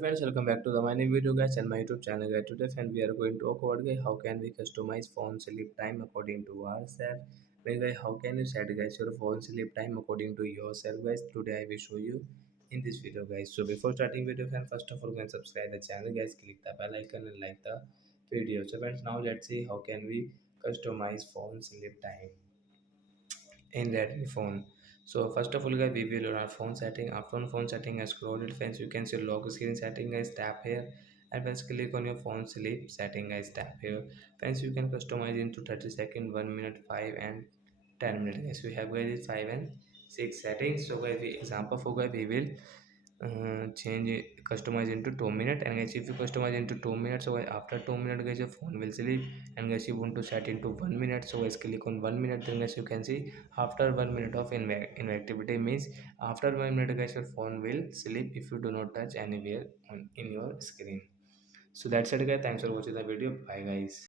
Friends, welcome back to the my new video guys and my YouTube channel guys. Today friend we are going to talk about guys how can we customize phone sleep time according to ourselves. Guys, how can you set guys your phone sleep time according to yourself guys? Today I will show you in this video guys. So before starting video friend, first of all go and subscribe the channel guys, click the bell icon and like the video. So friends, now let's see how can we customize phone sleep time in Redmi phone. So first of all guys, we will on our phone setting. After on phone setting, as scroll it friends, you can see lock screen setting guys, tap here, and once click on your phone sleep setting guys, tap here. Friends, you can customize into 30 second, 1 minute, 5 and 10 minutes guys. We have guys 5 and 6 settings. So guys, we example for guys, we will change it, customize into 2 minutes. And guys, if you customize into 2 minutes, so guys, after 2 minutes guys your phone will sleep. And guys, you want to set into 1 minute, so guys click on 1 minute. Then guys, you can see after 1 minute of inactivity means after 1 minute guys your phone will sleep if you do not touch anywhere on in your screen. So that's it guys, thanks for watching the video, bye guys.